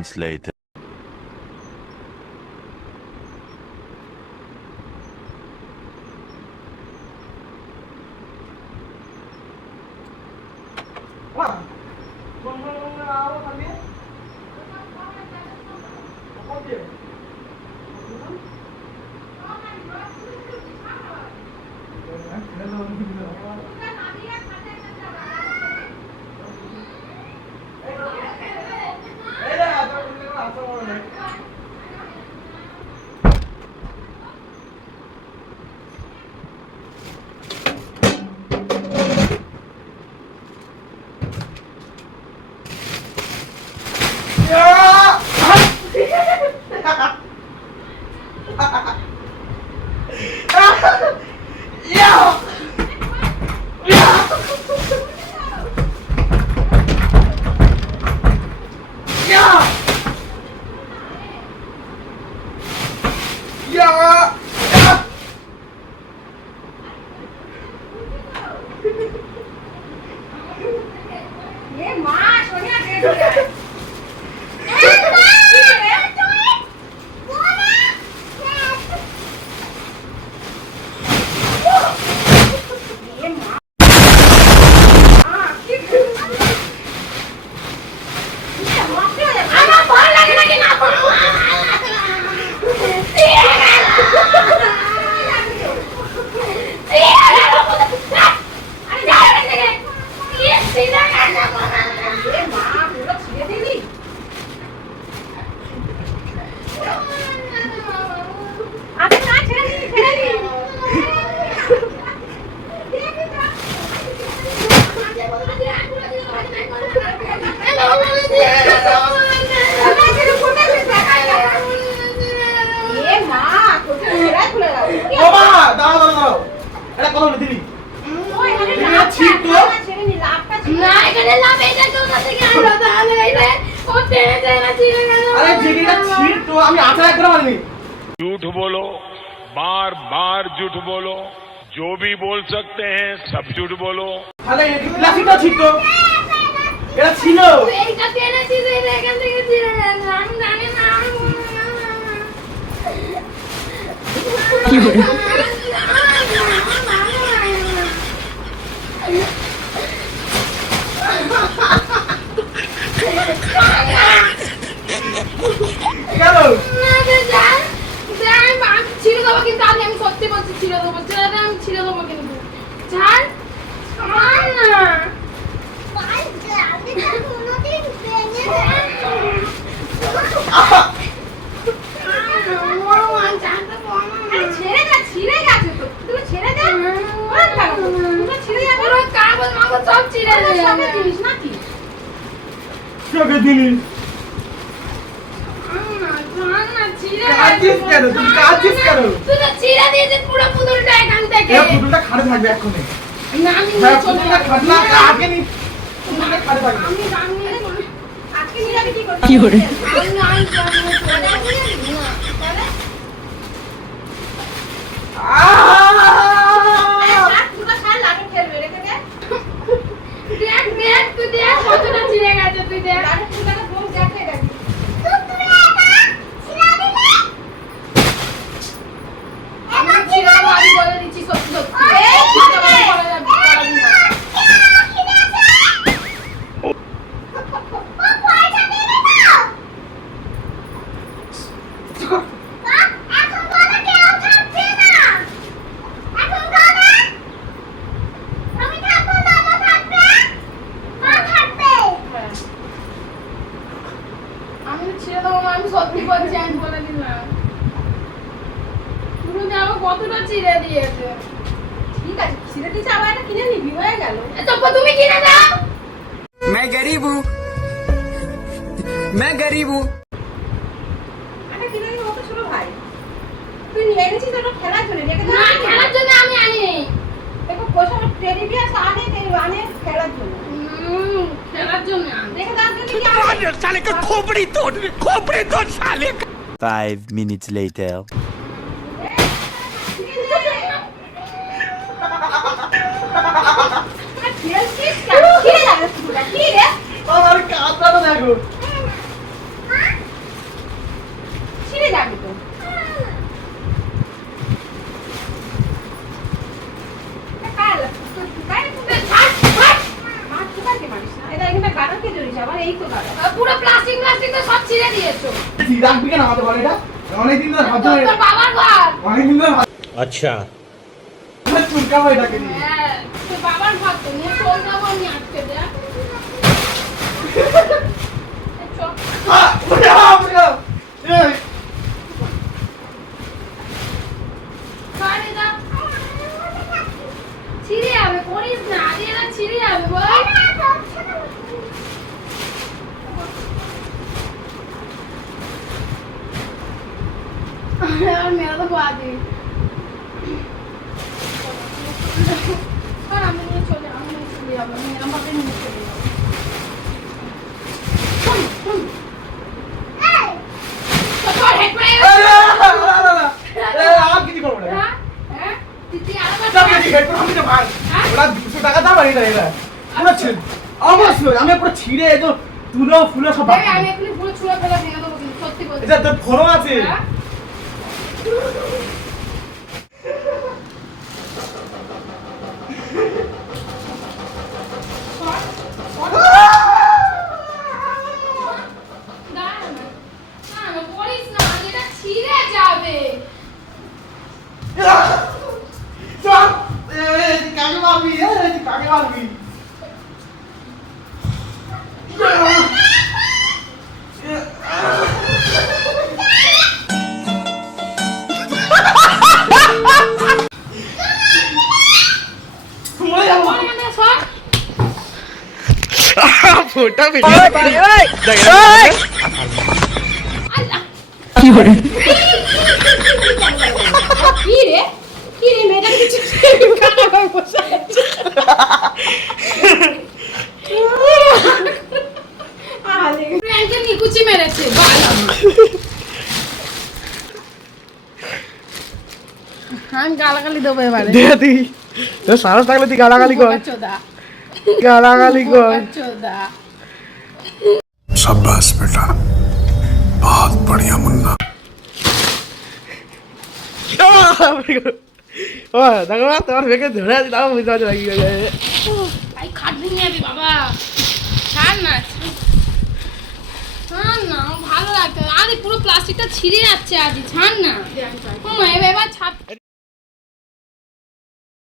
moments later. झूठ बोलो, बार बार झूठ बोलो, जो भी बोल सकते हैं सब झूठ बोलो। मैं गरीब हूँ, मैं गरीब हूँ। साले का खोपड़ी तोड़ साले का। 5 minutes later. রাখবি কেন আমাদের ঘরে এটা? অনেকদিন ধরে ভাবছি তোর বাবার ঘর। অনেকদিন ধরে अच्छा চুলকাবো এটাকে নিয়ে। হ্যাঁ, তোর বাবার ঘর তো নিয়ে চল যাবো আমি আটকে দে। চল। এই, বাড়ি যা। ছিঁড়ে যাবে, করিস না, আগে এরা ছিঁড়ে যাবে বল। আর মেরা তো বাদে। আর আমি নিয়ে চলে যাবো, আমি এরম ভাবে নিয়ে চলে যাবো। শোন, শোন। তোর হেড করে আমার কিছু করবো না। হ্যাঁ? হ্যাঁ? তুই আরেকবার দাম বেশি, হেডফোন আমি তো ভাই। হ্যাঁ? ওরা 200 টাকা দাম আর এটা এটা। পুরো অবশ্যই আমি পুরো ছিঁড়ে এই তো তুলো ফুলো সব দেখ, বাকি। আমি এক্ষুনি পুরো ছুঁড়ে ফেলে ভেঙে দেবো কিন্তু, সত্যি বলছি। এটা তোর ফোনও আছে। হ্যাঁ? দাঁড়া না। না, না, করিস না, এটা ছিঁড়ে যাবে। চল এই কাকে মারবি এই কাকে মারবি মরে যাবো বল মানে সর। ফোটা আল্লাহ। কি রে? কি রে, মেয়েটা কিছু কানা হয়ে বসে আছে। আরে, প্র্যাঙ্কে নিকুচি মেরেছে, বাল। আমি গালাগালি দেবো এবারে। দে তুই তোর সাহস থাকলে তুই গালাগালি কর চোদা, গালাগালি কর চোদা। शाबाश बेटा बहुत बढ़िया मुन्ना ও দেখো না তোমার বেকে ধরে দিলাম বুঝতে পারছি কি হয়ে যাবে ভাই খাট ভেঙে যাবি বাবা। ছাড় না, ছাড় না, আমার ভালো লাগছে। আরে পুরো প্লাস্টিকটা ছিঁড়ে যাচ্ছে আজ, ছাড় না। এবার